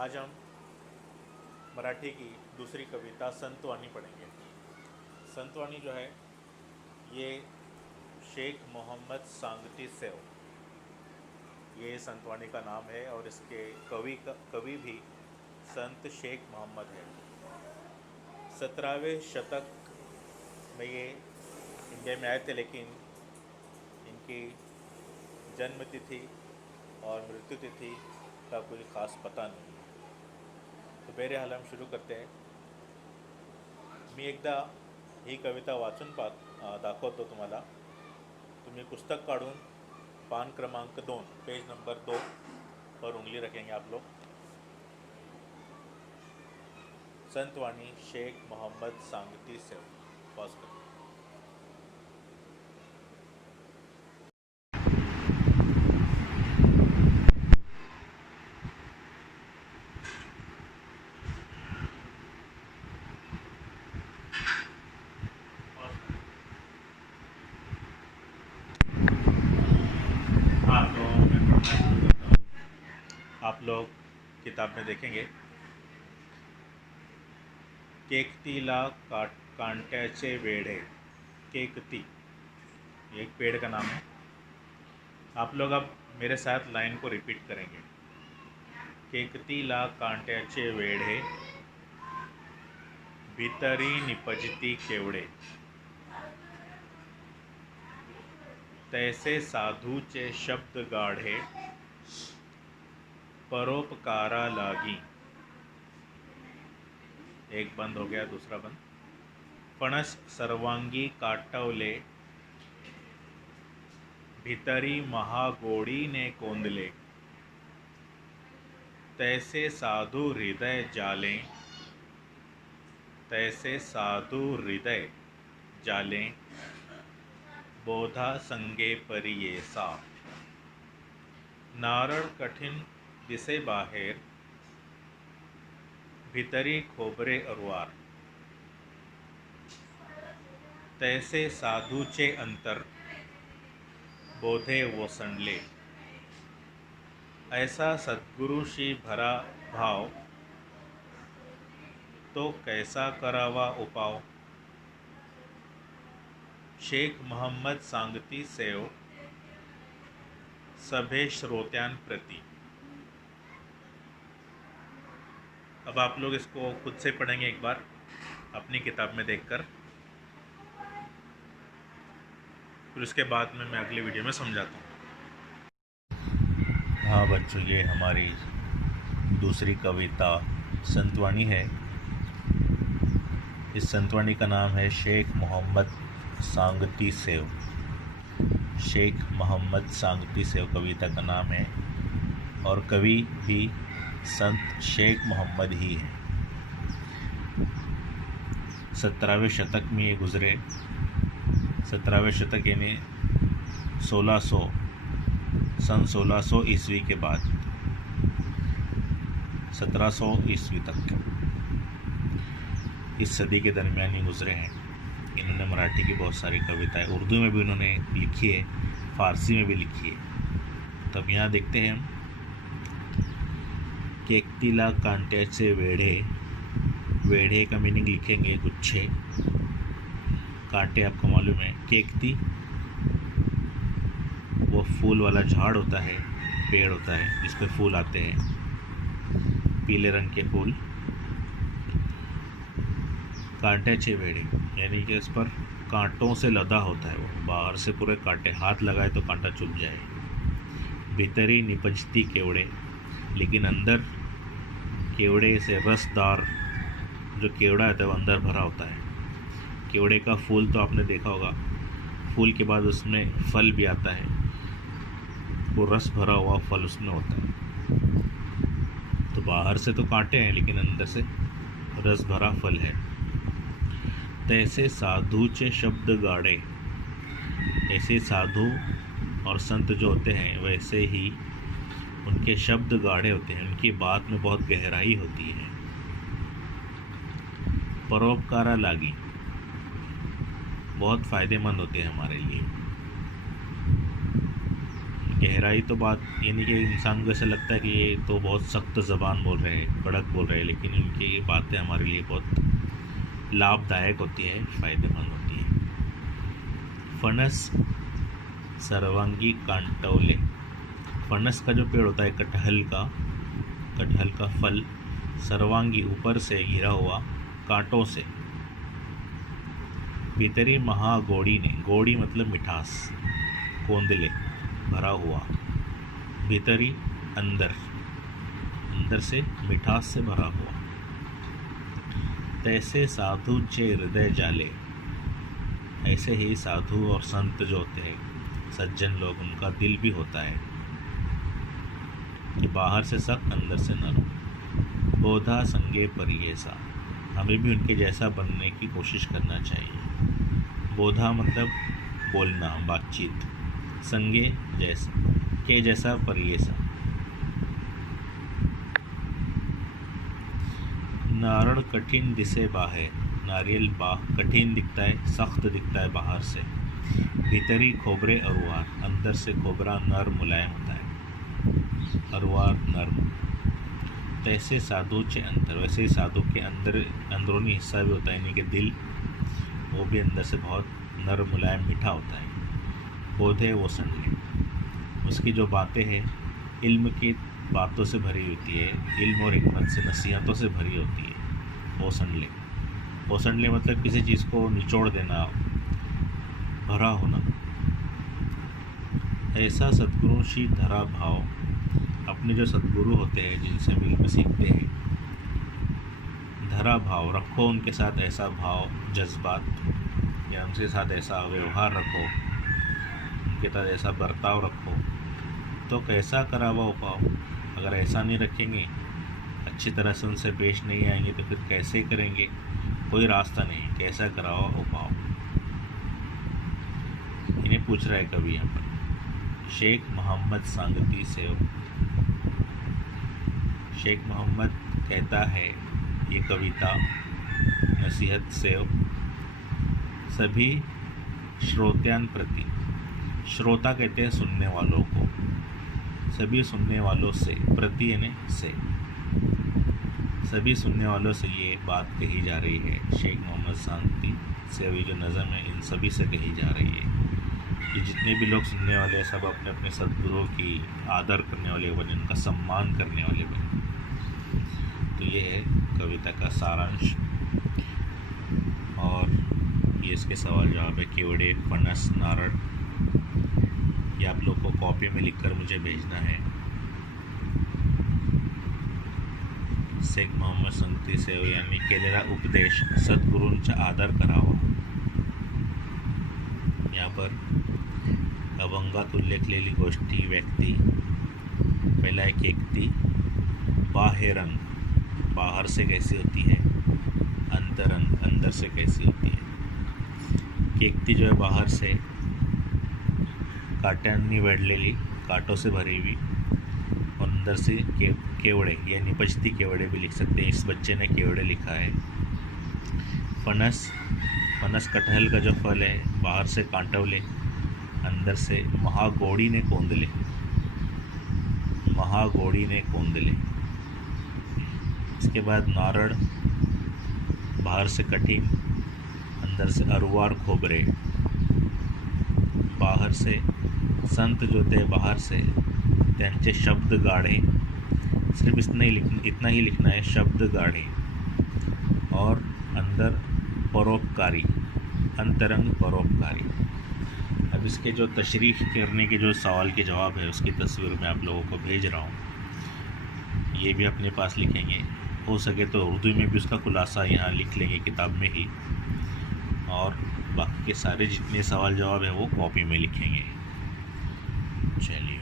आज हम मराठी की दूसरी कविता संतवाणी पढ़ेंगे। संतवाणी जो है ये शेख मोहम्मद सांगटी सेव, ये संतवाणी का नाम है और इसके कवि भी संत शेख मोहम्मद है। 17वें शतक में ये इंडिया में आए थे, लेकिन इनकी जन्म तिथि और मृत्यु तिथि का कोई ख़ास पता नहीं। तो बहरहाल हम शुरू करते हैं। मी एकदा ही कविता वाचून दाखवतो तुम्हाला। तुम्ही पुस्तक काढून पान क्रमांक 2 पेज नंबर 2 पर उंगली रखेंगे आप लोग। संतवाणी शेख मोहम्मद सांगटी सेव। पॉज करें। हाँ, तो मैं पढ़ना शुरू करता हूँ। आप लोग किताब में देखेंगे। केकतीला कांट्याचे वेढे। केकती ये एक पेड़ का नाम है। आप लोग अब मेरे साथ लाइन को रिपीट करेंगे। केकतीला कांट्याचे वेढे, भीतरी निपजती केवडे, तैसे साधूचे शब्द गाढे, परोपकारा लागी। एक बंद हो गया, दूसरा बंद। फणस सर्वांगी काटवले, भीतरी महागोडीने कोंदले, तैसे साधू हृदय जाले, तैसे साधू हृदय जाले, बोधा संगे परियेसा। नारळ कठीण दिसे बाहेर, भीतरी खोबरे अरवार, तैसे साधूचे अंतर, बोधे वसंडले। ऐसा सद्गुरुशी भरा भाव, तो कैसा करावा उपाव। शेख मोहम्मद सांगती सेव, सभे श्रोत्यांप्रति। अब आप लोग इसको खुद से पढ़ेंगे एक बार अपनी किताब में देखकर, फिर उसके बाद में मैं अगली वीडियो में समझाता हूँ। हाँ बच्चों, ये हमारी दूसरी कविता संतवाणी है। इस संतवाणी का नाम है शेख मोहम्मद सांगटी सेव। शेख मोहम्मद सांगटी सेव कविता का नाम है और कवि भी संत शेख मोहम्मद ही है। 17वें शतक में ये गुजरे। 17वें शतक यानी 1600 ईस्वी के बाद 1700 ईस्वी तक इस सदी के दरमियान ही गुजरे हैं। इन्होंने मराठी की बहुत सारी कविताएं, उर्दू में भी इन्होंने लिखी है, फारसी में भी लिखी है। तब यहाँ देखते हैं हम। केकतीला कांट्याचे वेढे, वेढे का मीनिंग लिखेंगे गुच्छे। कांटे आपको मालूम है। केकती वो फूल वाला झाड़ होता है, पेड़ होता है जिस पे फूल आते हैं, पीले रंग के फूल। कांट्याचे वेढे यानी कि इस पर कांटों से लदा होता है, वो बाहर से पूरे कांटे, हाथ लगाए तो कांटा चुभ जाए। भीतरी निपजती केवड़े, लेकिन अंदर केवड़े से रसदार जो केवड़ा है वो अंदर भरा होता है। केवड़े का फूल तो आपने देखा होगा, फूल के बाद उसमें फल भी आता है, वो रस भरा हुआ फल उसमें होता है। तो बाहर से तो कांटे हैं लेकिन अंदर से रस भरा फल है। तैसे साधुचे शब्द गाढ़े, ऐसे साधु और संत जो होते हैं वैसे ही उनके शब्द गाढ़े होते हैं, उनकी बात में बहुत गहराई होती है। परोपकारा लागी, बहुत फ़ायदेमंद होते हैं हमारे लिए। गहराई तो बात यानी कि इंसान को ऐसा लगता है कि ये तो बहुत सख्त ज़बान बोल रहे हैं, कड़क बोल रहे हैं, लेकिन इनकी ये बातें हमारे लिए बहुत लाभदायक होती है, फ़ायदेमंद होती है। फणस सर्वांगी कांटोले। फणस का जो पेड़ होता है, कटहल का फल सर्वांगी ऊपर से घिरा हुआ कांटों से। भीतरी महागोड़ी ने, गोड़ी मतलब मिठास, कोंदले भरा हुआ, भीतरी अंदर से मिठास से भरा हुआ। तैसे साधु चे हृदय जाले। ऐसे ही साधु और संत जो होते हैं, सज्जन लोग, उनका दिल भी होता है कि बाहर से सख्त अंदर से नरम। बोधा संगे परियेसा। हमें भी उनके जैसा बनने की कोशिश करना चाहिए। बोधा मतलब बोलना, बातचीत, संगे जैसा परियेसा। नारण कठिन दिसे बाहे। नारियल कठिन दिखता है, सख्त दिखता है बाहर से। भीतरी खोबरे अरुआर। अंदर से खोबरा नर्म मुलायम होता है, अरुआर नर्म। तैसे साधु के अंदर, वैसे ही साधु के अंदरूनी हिस्सा भी होता है, यानी कि दिल, वो भी अंदर से बहुत नर्म मुलायम मीठा होता है। बोधे वो संडे। उसकी जो बातें हैं इल्म की बातों से भरी होती है, इल्म और हिकमत से, नसीहतों से भरी होती है। पोसंडले मतलब किसी चीज़ को निचोड़ देना, भरा होना। ऐसा सद्गुरुशी धरा भाव। अपने जो सद्गुरु होते हैं, जिनसे मिलकर सीखते हैं, धरा भाव रखो, उनके साथ ऐसा भाव, जज्बात, या उनके साथ ऐसा व्यवहार रखो, उनके साथ ऐसा बर्ताव रखो। तो कैसा करावा हो पाओ। अगर ऐसा नहीं रखेंगे, अच्छी तरह से उनसे पेश नहीं आएंगे, तो फिर कैसे करेंगे। कोई रास्ता नहीं, कैसा करावा हो पाओ। इन्हें पूछ रहा है कवि यहाँ पर। शेख मोहम्मद सांगती से। शेख मोहम्मद कहता है ये कविता नसीहत से सभी श्रोत्यान प्रति। श्रोता कहते हैं सुनने वालों को, सभी सुनने वालों से, प्रति यानी से, सभी सुनने वालों से ये बात कही जा रही है। शेख मोहम्मद सांगती से ये जो नज़म है, इन सभी से कही जा रही है कि जितने भी लोग सुनने वाले हैं, सब अपने अपने सद्गुरुओं की आदर करने वाले बने, उनका सम्मान करने वाले बने। तो ये है कविता का सारांश, और ये इसके सवाल जवाब है। केवड़े, फणस, नारळ, ये आप लोग को कॉपी में लिखकर मुझे भेजना है। शेख मोहम्मद सांगती से यांनी केलेला उपदेश, सद्गुरूंचा आदर करावा। यहाँ पर अभंगात उल्लेखलेली गोष्टी, व्यक्ती, पहला एक व्यक्ती, बाहेरंग, बाहर से कैसी होती है, अंतरंग, अंदर से कैसी होती है। व्यक्ती जो है बाहर से काट्यांनी वेढलेली, कांटों से भरी हुई, और अंदर से केवड़े या निपजती केवड़े भी लिख सकते हैं। इस बच्चे ने केवड़े लिखा है। फणस कटहल का जो फल है, बाहर से कांटवले, अंदर से महागोड़ी ने कोंदले, महागोड़ी ने कोंदले। इसके बाद नारळ, बाहर से कठिन, अंदर से अरुवार खोबरे। बाहर से संत जो थे, बाहर से त्यांचे शब्द गाढ़े। सिर्फ इतना ही लिखना है, शब्द गाढ़े। और अंदर परोपकारी, अंतरंग परोपकारी। अब इसके जो तशरीह करने के जो सवाल के जवाब है, उसकी तस्वीर मैं आप लोगों को भेज रहा हूँ। ये भी अपने पास लिखेंगे, हो सके तो उर्दू में भी उसका खुलासा यहाँ लिख लेंगे किताब में ही, और बाकी के सारे जितने सवाल जवाब है वो कॉपी में लिखेंगे। चलिए।